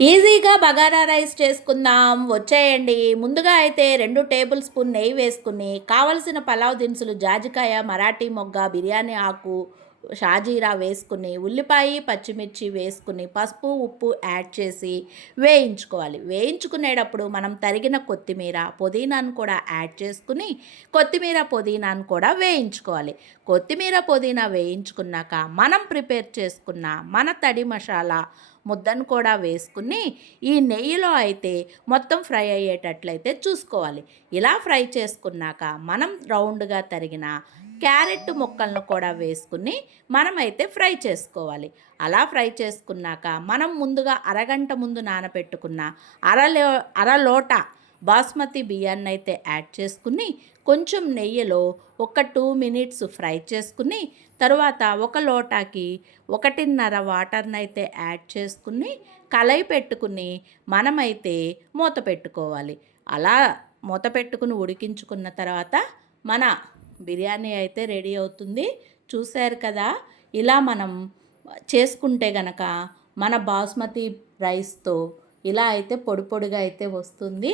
ఈజీగా బగారా రైస్ చేసుకుందాం వచ్చేయండి. ముందుగా అయితే 2 టేబుల్ స్పూన్ నెయ్యి వేసుకుని, కావలసిన పలావ్ దినుసులు జాజికాయ, మరాఠీ మొగ్గ, బిర్యానీ ఆకు, షాజీరా వేసుకుని, ఉల్లిపాయ, పచ్చిమిర్చి వేసుకుని, పసుపు, ఉప్పు యాడ్ చేసి వేయించుకోవాలి. వేయించుకునేటప్పుడు మనం తరిగిన కొత్తిమీర, పుదీనాను కూడా యాడ్ చేసుకుని, కొత్తిమీర, పుదీనాను కూడా వేయించుకోవాలి. కొత్తిమీర, పుదీనా వేయించుకున్నాక మనం ప్రిపేర్ చేసుకున్న మన తడి మసాలా ముద్దను కూడా వేసుకుని ఈ నెయ్యిలో అయితే మొత్తం ఫ్రై అయ్యేటట్లయితే చూసుకోవాలి. ఇలా ఫ్రై చేసుకున్నాక మనం రౌండ్గా తరిగిన క్యారెట్ ముక్కలను కూడా వేసుకుని మనమైతే ఫ్రై చేసుకోవాలి. అలా ఫ్రై చేసుకున్నాక మనం ముందుగా అరగంట ముందు నానబెట్టుకున్న అరలోట బాస్మతి బియ్యాన్ని అయితే యాడ్ చేసుకుని కొంచెం నెయ్యిలో ఒక 2 మినిట్స్ ఫ్రై చేసుకుని తరువాత ఒక లోటాకి 1.5 వాటర్ని అయితే యాడ్ చేసుకుని కలయి పెట్టుకుని మనమైతే మూత పెట్టుకోవాలి. అలా మూత పెట్టుకుని ఉడికించుకున్న తర్వాత మన బిర్యానీ అయితే రెడీ అవుతుంది. చూశారు కదా, ఇలా మనం చేసుకుంటే గనక మన బాస్మతి రైస్తో ఇలా అయితే పొడి పొడిగా అయితే వస్తుంది.